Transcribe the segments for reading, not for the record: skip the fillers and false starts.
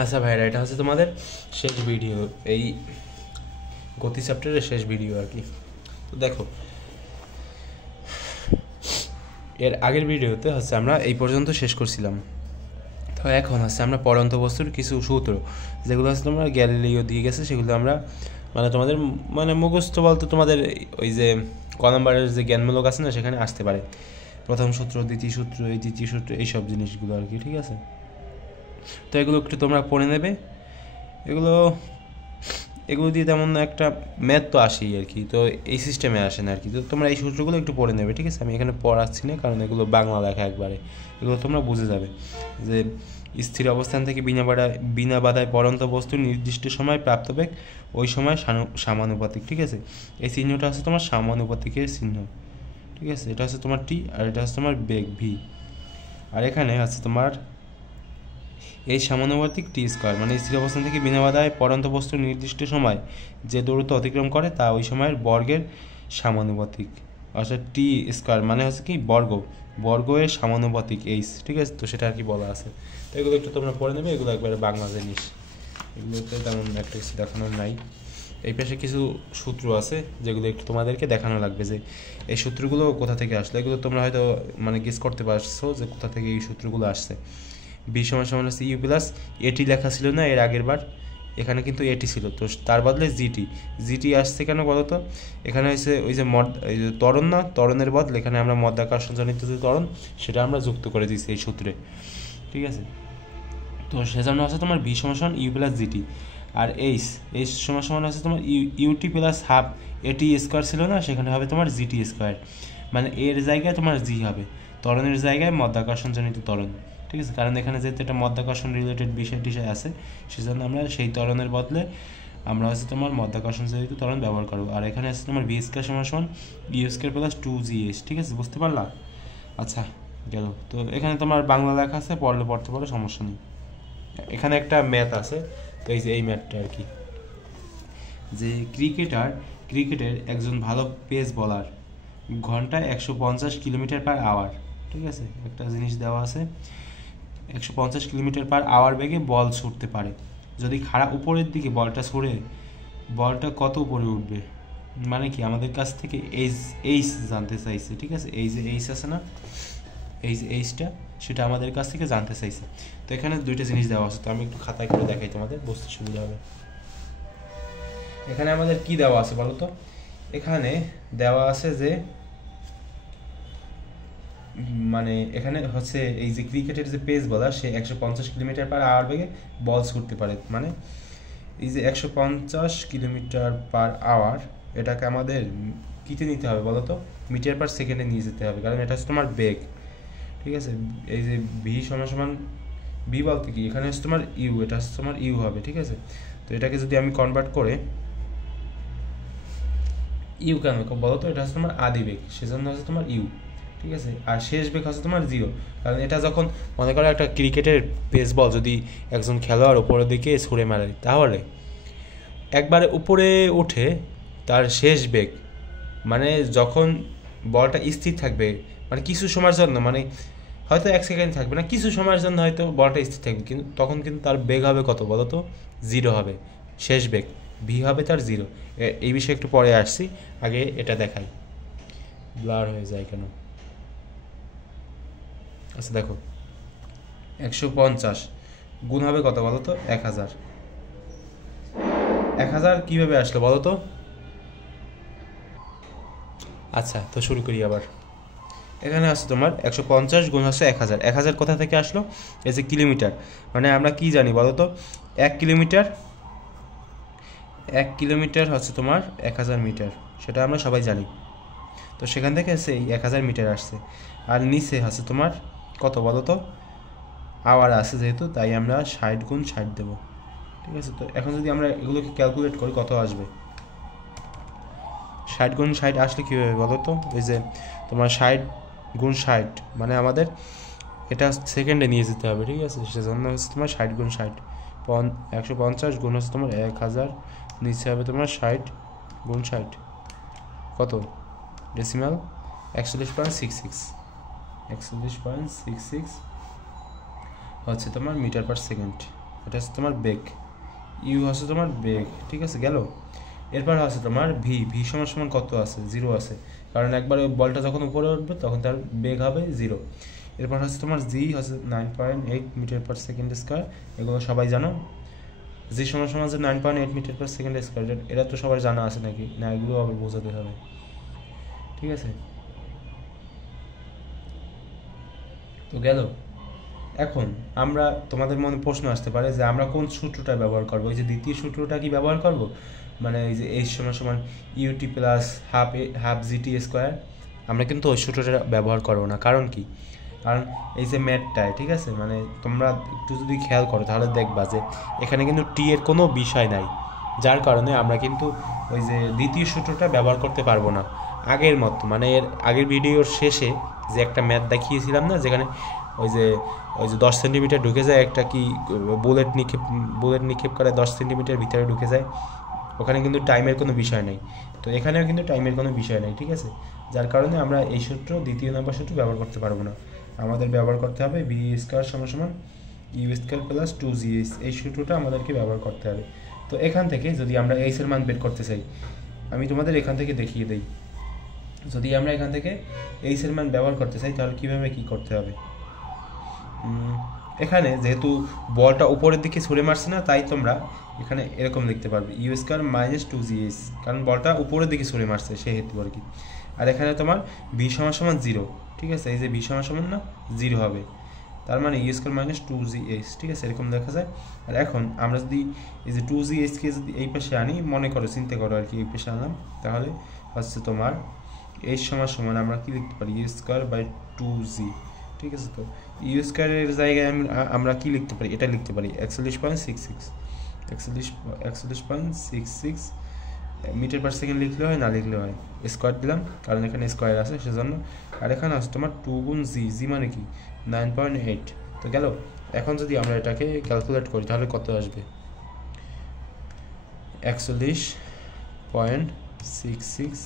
আচ্ছা ভাইরা, এটা হচ্ছে তোমাদের শেষ ভিডিও, এই গতি চ্যাপ্টারের শেষ ভিডিও আর কি। তো দেখো, এর আগের ভিডিওতে হচ্ছে আমরা এই পর্যন্ত শেষ করছিলাম। তো এখন হচ্ছে আমরা পড়ন্ত বস্তুর কিছু সূত্র, যেগুলো হচ্ছে তোমরা গ্যালিলিও দিয়ে গেছে, সেগুলো আমরা তোমাদের মুখস্থ বলতে তোমাদের ওই যে ক নম্বরের যে জ্ঞানমূলক আছে না, সেখানে আসতে পারে। প্রথম সূত্র, দ্বিতীয় সূত্র, এই তৃতীয় সূত্র, এইসব জিনিসগুলো আর কি, ঠিক আছে? তো এগুলো একটু তোমরা পড়ে নেবে। এগুলো দিয়ে তেমন একটা ম্যাথ তো আসেই আর কি, তো এই সিস্টেমে আসে না আর কি। তো তোমরা এই সূত্রগুলো একটু পড়ে নেবে, ঠিক আছে? আমি এখানে পড়াচ্ছি না, কারণ এগুলো বাংলা লেখা একবারে, এগুলো তোমরা বুঝে যাবে যে স্থির অবস্থান থেকে বিনা বাধায় পড়ন্ত বস্তু নির্দিষ্ট সময় প্রাপ্ত বেগ ওই সময় সমানুপাতিক, ঠিক আছে? এই চিহ্নটা হচ্ছে তোমার সমানুপাতিকের চিহ্ন, ঠিক আছে? এটা হচ্ছে তোমার টি, আর এটা হচ্ছে তোমার বেগ ভি। আর এখানে আছে তোমার এই সমানুপাতিক টি স্কোয়ার, মানে স্থির অবস্থান থেকে বিনা বাধায় পড়ন্ত বস্তু নির্দিষ্ট সময় যে দূরত্ব অতিক্রম করে তা ওই সময়ের বর্গের সমানুপাতিক, অর্থাৎ টি স্কোয়ার মানে হচ্ছে কি বর্গের সমানুপাতিক এইচ, ঠিক আছে? তো সেটা আর কি বলা আছে। তো এগুলো একটু তোমরা পড়ে নেবে, এগুলো একবারে বাংলা জিনিস, এগুলোতে তেমন একটা কিছু দেখানোর নাই। এই পাশে কিছু সূত্র আছে যেগুলো একটু তোমাদেরকে দেখানো লাগবে, যে এই সূত্রগুলো কোথা থেকে আসলো। এগুলো তোমরা হয়তো গেস করতে পারছো যে কোথা থেকে এই সূত্রগুলো আসছে। বি সমান সমান হচ্ছে ইউ প্লাস এটি লেখা ছিল না এর আগের বার, এখানে কিন্তু এটি ছিল, তো তার বদলে জিটি আসছে কেন বলো তো? এখানে হচ্ছে ওই যে এই যে ত্বরণ না, ত্বরণের বদলে এখানে আমরা মধ্যাকর্ষণজনিত যে ত্বরণ, সেটা আমরা যুক্ত করে দিয়েছি এই সূত্রে, ঠিক আছে? তো সেজন্য হচ্ছে তোমার ভি সমান সমান ইউ প্লাস জিটি। আর এইচ সমান সমান হচ্ছে তোমার ইউটি প্লাস হাফ এটি স্কোয়ার ছিল না, সেখানে হবে তোমার জিটি স্কোয়ার, মানে এর জায়গায় তোমার জি হবে, ত্বরণের জায়গায় মধ্যাকর্ষণজনিত ত্বরণ, ঠিক আছে? কারণ এখানে যেহেতু একটা মধ্যাকর্ষণ রিলেটেড বিষয় আছে, সেজন্য আমরা সেই ত্বরণের বদলে আমরা হচ্ছে তোমার মধ্যাকর্ষণজনিত ত্বরণ ব্যবহার করবো। আর এখানে আছে তোমার ভি স্কোয়ার সমান সমান ইউ স্কোয়ার প্লাস 2gh, ঠিক আছে? বুঝতে পারলা? আচ্ছা, গেল। তো এখানে তোমার বাংলা লেখা আছে, পড়তে পারো, সমস্যা নেই। এখানে একটা ম্যাথ আছে, তো এই যে এই ম্যাথটা আর কি, যে ক্রিকেটের একজন ভালো পেস বলার ঘন্টায় 150 কিলোমিটার পার আওয়ার, ঠিক আছে? একটা জিনিস দেওয়া আছে, 150 কিলোমিটার পার আওয়ার বেগে বল ছুটতে পারে। যদি খাড়া উপরের দিকে বলটা ছুড়ে, বলটা কত উপরে উঠবে? মানে কি আমাদের কাছ থেকে এইচ জানতে চাইছে, ঠিক আছে? এই যে এইচ আছে না, এই যে এইচটা, সেটা আমাদের কাছ থেকে জানতে চাইছে। তো এখানে দুইটা জিনিস দেওয়া আছে, তো আমি একটু খাতায় করে দেখাই, তোমাদের বুঝতে সুবিধা হবে। এখানে আমাদের কি দেওয়া আছে বলো তো? এখানে দেওয়া আছে যে এখানে হচ্ছে এই যে ক্রিকেটের যে পেস বলার, সে 150 কিলোমিটার পার আওয়ার বেগে বল ছুটতে পারে। মানে এই যে 150 কিলোমিটার পার আওয়ার, এটাকে আমাদের কিতে নিতে হবে বলো তো? মিটার পার সেকেন্ডে নিয়ে যেতে হবে, কারণ এটা হচ্ছে তোমার বেগ, ঠিক আছে? এই যে ভি সমান সমান বি বলতে কি, এখানে হচ্ছে তোমার ইউ, এটা হচ্ছে তোমার ইউ হবে, ঠিক আছে? তো এটাকে যদি আমি কনভার্ট করে ইউ কেন বলো তো? এটা হচ্ছে তোমার আদি বেগ, সেজন্য হচ্ছে তোমার ইউ, ঠিক আছে? আর শেষ বেগ হচ্ছে তোমার জিরো, কারণ এটা যখন মনে করো একটা ক্রিকেটের পেস বল যদি একজন খেলোয়াড় উপরের দিকে ছুঁড়ে মারে, তাহলে একবারে উপরে উঠে তার শেষ বেগ, যখন বলটা স্থির থাকবে, কিছু সময়ের জন্য, হয়তো 1 সেকেন্ড থাকবে না, কিছু সময়ের জন্য হয়তো বলটা স্থির থাকবে, কিন্তু তখন কিন্তু তার বেগ হবে কত বলো তো? জিরো হবে, শেষ বেগ ভি হবে তার জিরো। এই বিষয়ে একটু পরে আসছি, আগে এটা দেখাই, ব্লার হয়ে যায় কেন? আচ্ছা দেখো, 150 গুণ হবে কত বলো তো? 1000। 1000 কীভাবে আসলো বলো তো? আচ্ছা, তো শুরু করি আবার। এখানে আছে তোমার 150 গুণ হচ্ছে 1000। 1000 কোথা থেকে আসলো? এই যে কিলোমিটার, আমরা কি জানি বলো তো? 1 কিলোমিটার হচ্ছে তোমার 1000 মিটার, সেটা আমরা সবাই জানি। তো সেখান থেকে হচ্ছে এই 1000 মিটার আসছে। আর নিচে হচ্ছে তোমার কত বলো তো? আওয়ার আছে যেহেতু, তাই আমরা 60 গুণ 60 দেবো, ঠিক আছে? তো এখন যদি আমরা এগুলোকে ক্যালকুলেট করি, কত আসবে? 60 গুণ 60 আসলে কী হবে বলো তো? এই যে তোমার 60 গুণ 60, আমাদের এটা সেকেন্ডে নিয়ে যেতে হবে, ঠিক আছে? সেজন্য হচ্ছে তোমার 60 গুণ 60, 150 গুণ হচ্ছে তোমার 1000, নিচে হবে তোমার 60 গুণ 60, কত? ডেসিমাল 41.66, 41.66 হচ্ছে তোমার মিটার পার সেকেন্ড, এটা হচ্ছে তোমার বেগ, ইউ হচ্ছে তোমার বেগ, ঠিক আছে গেল। এরপর হচ্ছে তোমার ভি, ভি সমান সমান কত আছে, 0 আছে, কারণ একবার বলটা যখন উপরে উঠবে তখন তার বেগ হবে 0। এরপর হচ্ছে তোমার জি হচ্ছে 9.8 মিটার পার সেকেন্ড স্কোয়ার, এগুলো সবাই জানো। জি সমান সমান যে 9.8 মিটার পার সেকেন্ড স্কোয়ার, এটা তো সবার জানা আছে নাকি না, এগুলো আবার বোঝাতে হবে, ঠিক আছে। তো গেল। এখন আমরা, তোমাদের মনে প্রশ্ন আসতে পারে যে আমরা কোন সূত্রটা ব্যবহার করবো, এই যে দ্বিতীয় সূত্রটা কি ব্যবহার করব, মানে এই যে এইচ সমান সমান UT plus half GT square, আমরা কিন্তু ওই সূত্রটা ব্যবহার করবো না। কারণ কি, কারণ এই যে ম্যাথটায়, ঠিক আছে, মানে তোমরা একটু যদি খেয়াল করো তাহলে দেখবা যে এখানে কিন্তু টি এর কোনো বিষয় নাই, যার কারণে আমরা কিন্তু ওই যে দ্বিতীয় সূত্রটা ব্যবহার করতে পারবো না আগের মতো। মানে এর আগের ভিডিওর শেষে যে একটা ম্যাথ দেখিয়েছিলাম না, যেখানে ওই যে 10 সেন্টিমিটার ঢুকে যায় একটা কি বুলেট নিক্ষেপ করে 10 সেন্টিমিটার ভিতরে ঢুকে যায়, ওখানে কিন্তু টাইমের কোনো বিষয় নেই। তো এখানেও কিন্তু টাইমের কোনো বিষয় নেই, ঠিক আছে, যার কারণে আমরা এই সূত্র, দ্বিতীয় নম্বর সূত্র ব্যবহার করতে পারবো না। আমাদের ব্যবহার করতে হবে বি স্কোয়ার সমান সমান ইউ স্কোয়ার প্লাস 2gh, এই সূত্রটা আমাদেরকে ব্যবহার করতে হবে। তো এখান থেকে যদি আমরা এইচ এর মান বের করতে চাই, আমি তোমাদের এখান থেকে দেখিয়ে দিই। যদি আমরা এখান থেকে এইচ এর মান ব্যবহার করতে চাই তাহলে কীভাবে কী করতে হবে, এখানে যেহেতু বলটা উপরের দিকে ছুঁড়ে মারছে না, তাই তোমরা এখানে এরকম লিখতে পারবে ইউ স্কোয়ার মাইনাস 2gh, কারণ বলটা উপরের দিকে ছুঁড়ে মারছে সেহেতু আর কি। আর এখানে তোমার ভি সমান সমান 0, ঠিক আছে, এই যে ভি সমান সমান না 0 হবে, তার মানে ইউ স্কোয়ার মাইনাস 2gh, ঠিক আছে, এরকম দেখা যায়। আর এখন আমরা যদি এই যে 2gh-কে যদি এই পাশে আনি, মনে করো, চিন্তা করো আর কি, এই পাশে আনলাম, তাহলে হচ্ছে তোমার এইচ সমান সমান আমরা কি লিখতে পারি, ইউ স্কোয়ার বাই 2g, ঠিক আছে। তো ইউ স্কোয়ারের জায়গায় আমরা কি লিখতে পারি, এটা লিখতে পারি 41.66 মিটার পার সেকেন্ড লিখলে হয়, না লিখলে হয়, স্কোয়ার দিলাম কারণ এখানে স্কোয়ার আছে সেজন্য। আর এখানে আছে তোমার 2 গুণ জি মানে কি 9.8। তো গেল। এখন যদি আমরা এটাকে ক্যালকুলেট করি তাহলে কত আসবে, 41.66,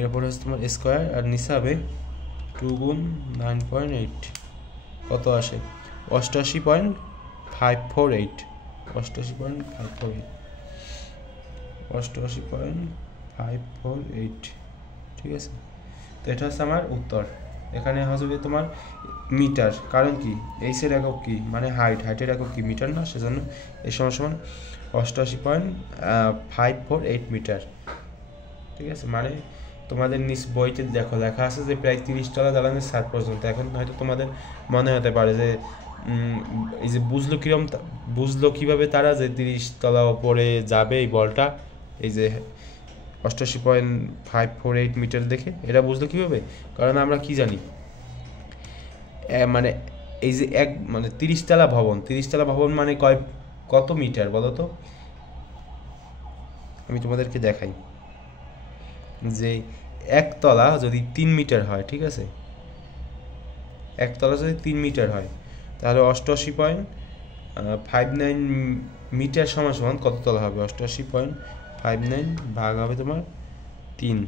এরপর হচ্ছে তোমার স্কোয়ার, আর নিচে হবে 2 গুণ 9.8, কত আসে 88.548, 88.548, ঠিক আছে। তো এটা হচ্ছে আমার উত্তর। এখানে হবে তোমার মিটার, কারণ কি এইচের একক কি, মানে হাইটের একক কি মিটার না, সেজন্য এই সমান 88.548 মিটার, ঠিক আছে। মানে তোমাদের নিজ বইতে দেখো লেখা আছে যে প্রায় 30 তলা দালানের ছাদ পর্যন্ত। এখন হয়তো তোমাদের মনে হতে পারে যে এই যে বুঝলো কীভাবে তারা যে 30 তলা ওপরে যাবে এই বলটা, এই যে 88.548 মিটার দেখে এটা বুঝলো কীভাবে, কারণ আমরা কি জানি, মানে এই যে মানে 30 তলা ভবন মানে কত মিটার বলো তো, আমি তোমাদেরকে দেখাই যে একতলা যদি 3 মিটার হয়, ঠিক আছে, একতলা যদি 3 মিটার হয় তাহলে 88.59 মিটার সমান সমান কত তলা হবে, 88.59 ভাগ হবে তোমার 3,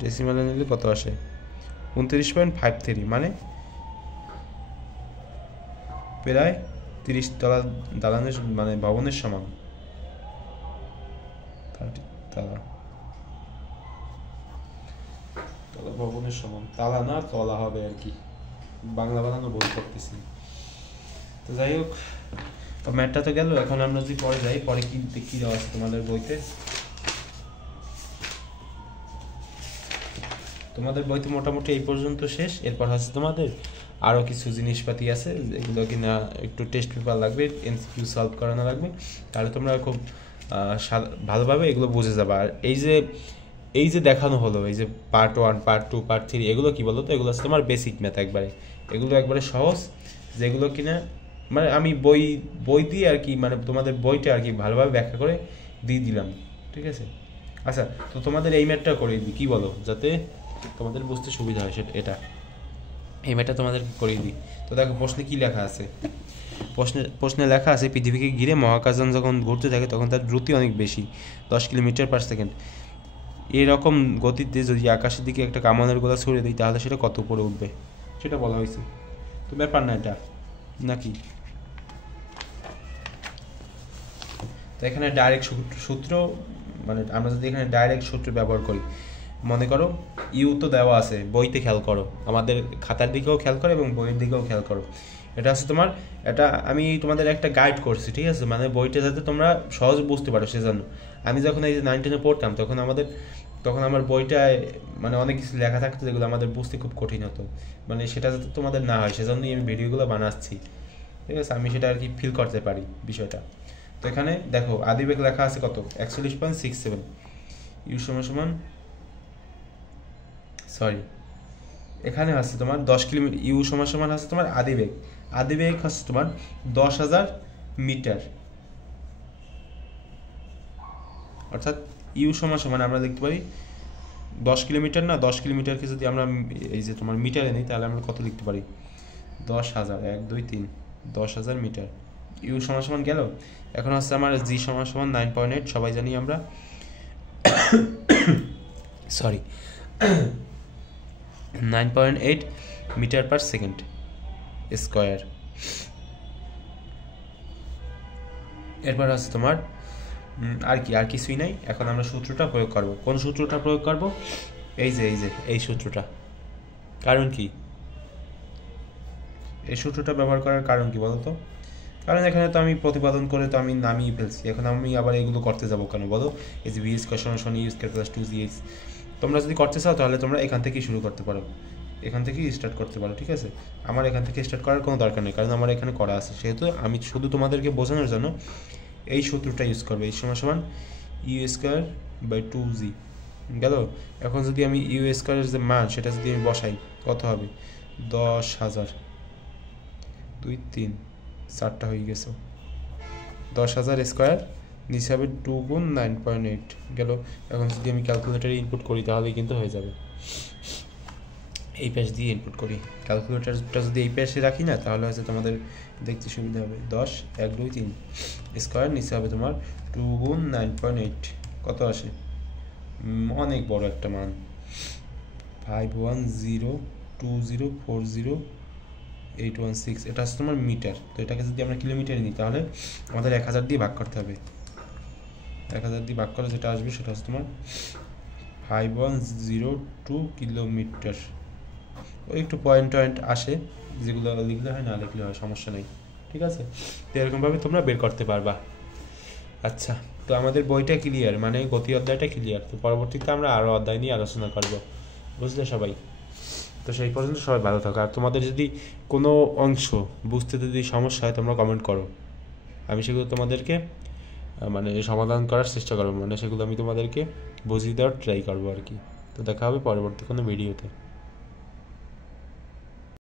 ডেসিমালে নিলে কত আসে 29.53, মানে প্রায় 30 তলা দালানের মানে ভবনের সমান, 30 তলা ভবনের সমান, তালা না তলা হবে আর কি, বাংলা বানানো ভুল করতেছি। তো যাই হোক, তো ম্যাথটা তো গেল। এখন আমরা যদি পরে যাই, পরে কি দেওয়া আছে তোমাদের বইতে, মোটামুটি এই পর্যন্ত শেষ। এরপর হচ্ছে তোমাদের আরও কিছু জিনিসপাতি আছে যেগুলো কিনা একটু টেস্ট পেপার লাগবে, এমসিকিউ সলভ করানো লাগবে, তাহলে তোমরা খুব ভালোভাবে এগুলো বুঝে যাবে। আর এই যে দেখানো হলো, এই যে পার্ট 1, পার্ট 2, পার্ট 3, এগুলো কি বলো তো, এগুলো হচ্ছে তোমার বেসিক ম্যাথ, এগুলো একবারে সহজ, যেগুলো কিনা মানে আমি বই দিয়ে আর কি, মানে তোমাদের বইটা আর কি ভালোভাবে ব্যাখ্যা করে দিয়ে দিলাম, ঠিক আছে। আচ্ছা, তো তোমাদের এই ম্যাথটা করে দিই, কী বলো, যাতে তোমাদের বুঝতে সুবিধা হয়, সেটা এটা এই ম্যাথটা তোমাদের করে দিই। তো দেখো প্রশ্নে কী লেখা আছে, প্রশ্নে লেখা আছে পৃথিবীকে ঘিরে মহাকাশযান যখন ঘুরতে থাকে তখন তার দ্রুতি অনেক বেশি, 10 কিলোমিটার পার সেকেন্ড। এরকম গতিতে যদি আকাশের দিকে একটা কামানের গোলা ছুড়ে দিই তাহলে সেটা কত উপরে উঠবে, সেটা বলা হয়েছে। তো ব্যাপার না এটা, নাকি? তো এখানে ডাইরেক্ট সূত্র, মানে আমরা যদি এখানে ডাইরেক্ট সূত্র ব্যবহার করি, মনে করো ইউ তো দেওয়া আছে, বইতে খেয়াল করো, আমাদের খাতার দিকেও খেয়াল করো এবং বইয়ের দিকেও খেয়াল করো। এটা আছে তোমার, এটা আমি তোমাদের একটা গাইড করছি, ঠিক আছে, মানে বইটা যাতে তোমরা সহজ বুঝতে পারো সেজন্য। আমি যখন এই যে 9-10-এ পড়তাম তখন আমার বইটায় মানে অনেক কিছু লেখা থাকতো যেগুলো আমাদের বুঝতে খুব কঠিন হতো, মানে সেটা যাতে তোমাদের না হয় সেজন্যই আমি ভিডিওগুলো বানাচ্ছি, ঠিক আছে, আমি সেটা আর কি ফিল করতে পারি বিষয়টা। তো এখানে দেখো আদিবেগ লেখা আছে কত, 41.67, ইউ সমান সমান, সরি, এখানে আছে তোমার 10 কিলোমিটার, ইউ সমান সমান আছে তোমার আদিবেগ হচ্ছে তোমার 10,000 মিটার, অর্থাৎ ইউ সমান সমান আমরা দেখতে পারি 10 কিলোমিটার, না 10 কিলোমিটারকে যদি আমরা এই যে তোমার মিটারে নিই তাহলে আমরা কত লিখতে পারি, 10,000, 1 2 3, 10,000 মিটার। ইউ সমান সমান গেল। এখন হচ্ছে আমার জি সমান সমান 9.8, সবাই জানি আমরা, sorry 9.8 metre per second square. এরপর আছে তোমার আর কিছুই নাই। এখন আমরা সূত্রটা প্রয়োগ করব। কোন সূত্রটা প্রয়োগ করব? এই সূত্রটা। কারণ কি এই সূত্রটা ব্যবহার করার কারণ কি বলো তো? কারণ এখানে তো আমি প্রতিপাদন করে তো আমি নামিয়ে ফেলছি, এখন আমি আবার এগুলো করতে যাবো কেন বলো? এই যে ভি স্কয়ার সমান ইউ স্কয়ার প্লাস 2gx, তোমরা যদি করতে চাও তাহলে তোমরা এখান থেকেই শুরু করতে পারো, এখান থেকেই স্টার্ট করতে পারো, ঠিক আছে। আমার এখান থেকে স্টার্ট করার কোনো দরকার নেই, কারণ আমার এখানে করা আছে, সেহেতু আমি শুধু তোমাদেরকে বোঝানোর জন্য এই সূত্রটা ইউজ করবো। এই সমান সমান ইউ স্কয়ার বাই 2g গেল। এখন যদি আমি ইউ স্কয়ারের যে মান সেটা যদি আমি বসাই, কত হবে? 10,000, 2 3 4টা হয়ে গেছে, 10,000 স্কোয়ার, নিচে হবে 2 গুণ 9.8 গেল। এখন যদি আমি ক্যালকুলেটারে ইনপুট করি তাহলে কিন্তু হয়ে যাবে। এই পেজ দিয়ে ইনপুট করি, ক্যালকুলেটারটা যদি এই পেজে রাখি না তাহলে হচ্ছে তোমাদের দেখতে সুবিধা হবে। 10 1 2 3 স্কোয়ার, নিচে হবে তোমার 2 গুণ 9.8, কত আসে? অনেক বড় একটা মান, 5102040816, এটা হচ্ছে তোমার মিটার। তো এটাকে যদি আমরা কিলোমিটারে নিই তাহলে আমাদের 1000 দিয়ে ভাগ করতে হবে। 1000 দিয়ে ভাগ করলে যেটা আসবে সেটা হচ্ছে তোমার 5102 কিলোমিটার। ওই একটু পয়েন্ট আসে, যেগুলো লিখলে হয়, না লিখলে হয়, সমস্যা নেই, ঠিক আছে। তো এরকমভাবে তোমরা বের করতে পারবা। আচ্ছা, তো আমাদের বইটা ক্লিয়ার, মানে গতি অধ্যায়টা ক্লিয়ার। তো পরবর্তীতে আমরা আরও অধ্যায় নিয়ে আলোচনা করব, বুঝলে সবাই? তো সেই পর্যন্ত সবাই ভালো থাকো। আর তোমাদের যদি কোনো অংশ বুঝতে যদি সমস্যা হয় তোমরা কমেন্ট করো, আমি সেগুলো তোমাদেরকে মানে সমাধান করার চেষ্টা করবো, মানে সেগুলো আমি তোমাদেরকে বুঝিয়ে দেওয়ার ট্রাই করবো আর কি। তো দেখা হবে পরবর্তী কোনো ভিডিওতে।